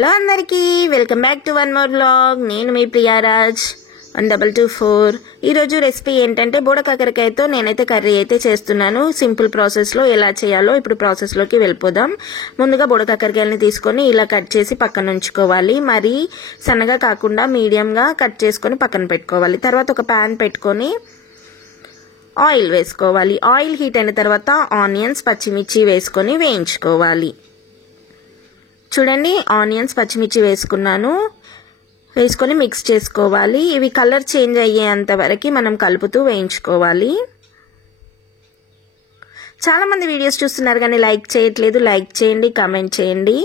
Hello అందరికీ welcome back to one more vlog. నేను మీ ప్రియారాజ్ 1224. ఈరోజు రెసిపీ ఏంటంటే బోడకాకరకాయతో నేనైతే కర్రీ అయితే చేస్తున్నాను. సింపుల్ ప్రాసెస్లో ఎలా చేయాలో ఇప్పుడు ప్రాసెస్లోకి వెళ్ళిపోదాం. ముందుగా బోడకాకరకాయలని తీసుకొని ఇలా కట్ చేసి పక్కన ఉంచుకోవాలి. మరీ సన్నగా కాకుండా మీడియంగా కట్ చేసుకొని పక్కన పెట్టుకోవాలి. తర్వాత ఒక ప్యాన్ పెట్టుకొని ఆయిల్ వేసుకోవాలి. ఆయిల్ హీట్ అయిన తర్వాత ఆనియన్స్, పచ్చిమిర్చి వేసుకొని వేయించుకోవాలి. చూడండి, ఆనియన్స్, పచ్చిమిర్చి వేసుకున్నాను. వేసుకొని మిక్స్ చేసుకోవాలి. ఇవి కలర్ చేంజ్ అయ్యేంత వరకు మనం కలుపుతూ వేయించుకోవాలి. చాలా మంది వీడియోస్ చూస్తున్నారు కానీ లైక్ చేయట్లేదు. లైక్ చేయండి, కామెంట్ చేయండి.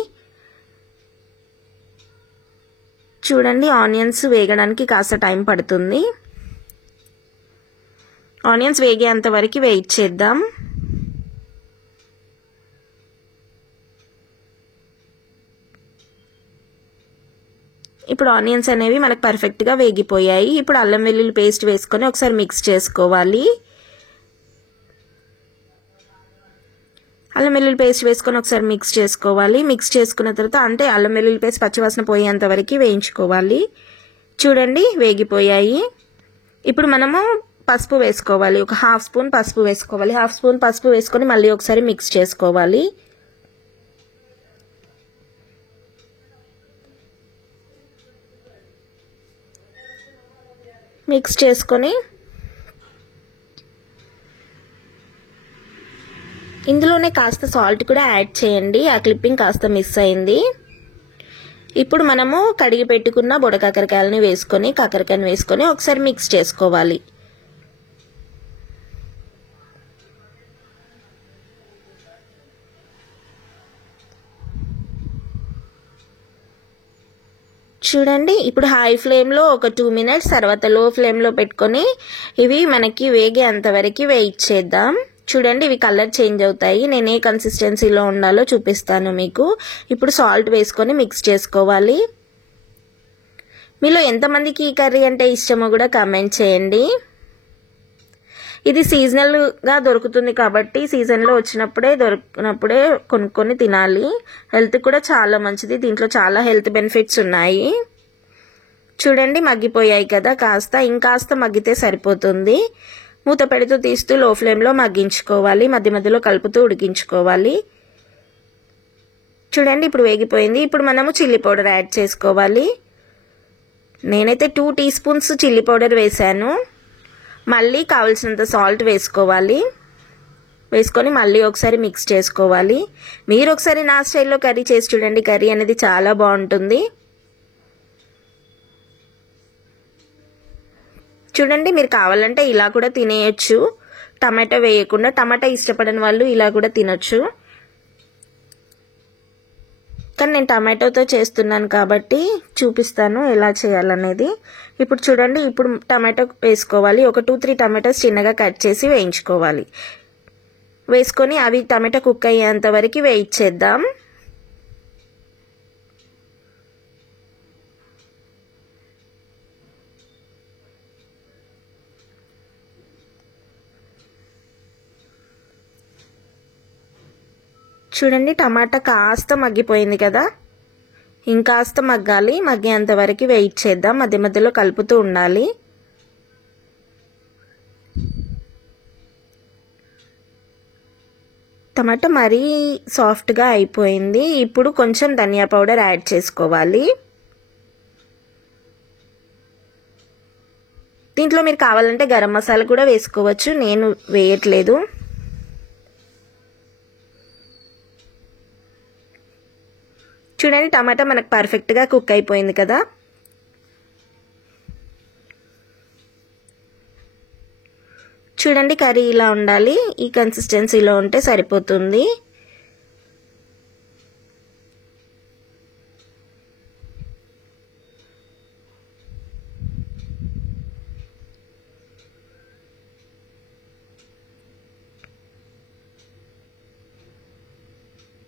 చూడండి, ఆనియన్స్ వేగడానికి కాస్త టైం పడుతుంది. ఆనియన్స్ వేగేంత వరకు వెయిట్ చేద్దాం. ఇప్పుడు ఆనియన్స్ అనేవి మనకు పర్ఫెక్ట్గా వేగిపోయాయి. ఇప్పుడు అల్లం వెల్లుల్లి పేస్ట్ వేసుకొని ఒకసారి మిక్స్ చేసుకోవాలి. అల్లం వెల్లుల్లి పేస్ట్ వేసుకొని ఒకసారి మిక్స్ చేసుకోవాలి. మిక్స్ చేసుకున్న తర్వాత అంటే అల్లం వెల్లుల్లి పేస్ట్ పచ్చివాసన పోయేంత వరకు వేయించుకోవాలి. చూడండి, వేగిపోయాయి. ఇప్పుడు మనము పసుపు వేసుకోవాలి. ఒక హాఫ్ స్పూన్ పసుపు వేసుకోవాలి. హాఫ్ స్పూన్ పసుపు వేసుకొని మళ్ళీ ఒకసారి మిక్స్ చేసుకోవాలి. మిక్స్ చేసుకొని ఇందులోనే కాస్త సాల్ట్ కూడా యాడ్ చేయండి. ఆ క్లిప్పింగ్ కాస్త మిస్ అయింది. ఇప్పుడు మనము కడిగి పెట్టుకున్న బుడకాకరకాయలని వేసుకొని కాకరకాయని వేసుకొని ఒకసారి మిక్స్ చేసుకోవాలి. చూడండి, ఇప్పుడు హై ఫ్లేమ్లో ఒక 2 minutes, తర్వాత లో ఫ్లేమ్లో పెట్టుకొని ఇవి మనకి వేగేంత వరకు వెయిట్ చేద్దాం. చూడండి, ఇవి కలర్ చేంజ్ అవుతాయి. నేను ఏ కన్సిస్టెన్సీలో ఉండాలో చూపిస్తాను మీకు. ఇప్పుడు సాల్ట్ వేసుకొని మిక్స్ చేసుకోవాలి. మీలో ఎంతమందికి ఈ కర్రీ అంటే ఇష్టమో కూడా కామెంట్ చేయండి. ఇది సీజనల్గా దొరుకుతుంది కాబట్టి సీజన్లో దొరికినప్పుడే కొనుక్కొని తినాలి. హెల్త్ కూడా చాలా మంచిది. దీంట్లో చాలా హెల్త్ బెనిఫిట్స్ ఉన్నాయి. చూడండి, మగ్గిపోయాయి కదా. ఇంకాస్త మగ్గితే సరిపోతుంది. మూత పెడుతూ తీస్తూ లో ఫ్లేమ్లో మగ్గించుకోవాలి. మధ్య మధ్యలో కలుపుతూ ఉడికించుకోవాలి. చూడండి, ఇప్పుడు వేగిపోయింది. ఇప్పుడు మనము చిల్లీ పౌడర్ యాడ్ చేసుకోవాలి. నేనైతే 2 teaspoons చిల్లీ పౌడర్ వేసాను. మళ్ళీ కావలసినంత సాల్ట్ వేసుకోవాలి. వేసుకొని మళ్ళీ ఒకసారి మిక్స్ చేసుకోవాలి. మీరు ఒకసారి నా స్టైల్లో కర్రీ చేసి చూడండి. కర్రీ అనేది చాలా బాగుంటుంది. చూడండి, మీరు కావాలంటే ఇలా కూడా తినేయచ్చు. టమాటో వేయకుండా. టమాటా ఇష్టపడని వాళ్ళు ఇలా కూడా తినొచ్చు. కానీ నేను టమాటోతో చేస్తున్నాను కాబట్టి చూపిస్తాను ఎలా చేయాలనేది. ఇప్పుడు చూడండి, ఇప్పుడు టమాటో వేసుకోవాలి. ఒక 2-3 టమాటోస్ చిన్నగా కట్ చేసి వేయించుకోవాలి. వేసుకొని అవి టమాటో కుక్ అయ్యేంత వరకు వెయిట్ చేద్దాం. చూడండి, టమాటా కాస్త మగ్గిపోయింది కదా. ఇంకాస్త మగ్గాలి. మగ్గేంత వరకు వెయిట్ చేద్దాం. మధ్య మధ్యలో కలుపుతూ ఉండాలి. టమాటా మరీ సాఫ్ట్గా అయిపోయింది. ఇప్పుడు కొంచెం ధనియా పౌడర్ యాడ్ చేసుకోవాలి. దీంట్లో మీరు కావాలంటే గరం మసాలా కూడా వేసుకోవచ్చు. నేను వేయట్లేదు. చూడండి, టమాటా మనకు పర్ఫెక్ట్గా కుక్ అయిపోయింది కదా. చూడండి, కర్రీ ఇలా ఉండాలి. ఈ కన్సిస్టెన్సీలో ఉంటే సరిపోతుంది.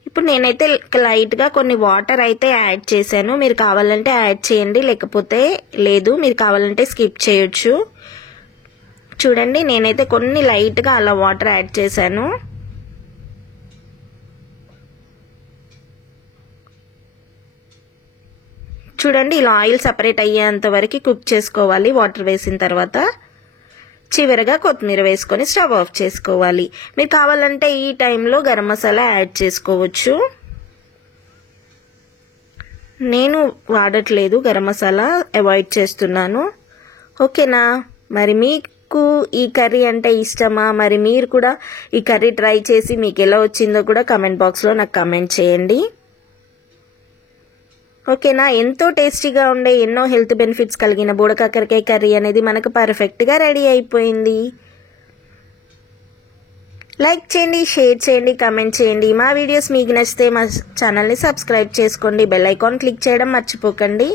ఇప్పుడు నేనైతే లైట్గా కొన్ని వాటర్ అయితే యాడ్ చేశాను. మీరు కావాలంటే యాడ్ చేయండి, లేకపోతే లేదు. మీరు కావాలంటే స్కిప్ చేయొచ్చు. చూడండి, నేనైతే కొన్ని లైట్గా అలా వాటర్ యాడ్ చేశాను. చూడండి ఇలా ఆయిల్ సపరేట్ అయ్యేంత వరకు కుక్ చేసుకోవాలి. వాటర్ వేసిన తర్వాత చివరగా కొత్తిమీర వేసుకొని స్టవ్ ఆఫ్ చేసుకోవాలి. మీరు కావాలంటే ఈ టైంలో గరం మసాలా యాడ్ చేసుకోవచ్చు. నేను వాడట్లేదు, గరం మసాలా అవాయిడ్ చేస్తున్నాను. ఓకేనా? మరి మీకు ఈ కర్రీ అంటే ఇష్టమా? మరి మీరు కూడా ఈ కర్రీ ట్రై చేసి మీకు ఎలా వచ్చిందో కూడా కమెంట్ బాక్స్లో నాకు కమెంట్ చేయండి. ఓకేనా? ఎంతో టేస్టీగా ఉండే ఎన్నో హెల్త్ బెనిఫిట్స్ కలిగిన బూడకాకరకాయ కర్రీ అనేది మనకు పర్ఫెక్ట్గా రెడీ అయిపోయింది. లైక్ చేయండి, షేర్ చేయండి, కమెంట్ చేయండి. మా వీడియోస్ మీకు నచ్చితే మా ఛానల్ని సబ్స్క్రైబ్ చేసుకోండి. బెల్ ఐకాన్ క్లిక్ చేయడం మర్చిపోకండి.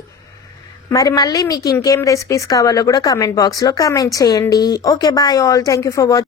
మరి మళ్ళీ మీకు ఇంకేం రెసిపీస్ కావాలో కూడా కమెంట్ బాక్స్లో కమెంట్ చేయండి. Okay, bye all. Thank you for watching.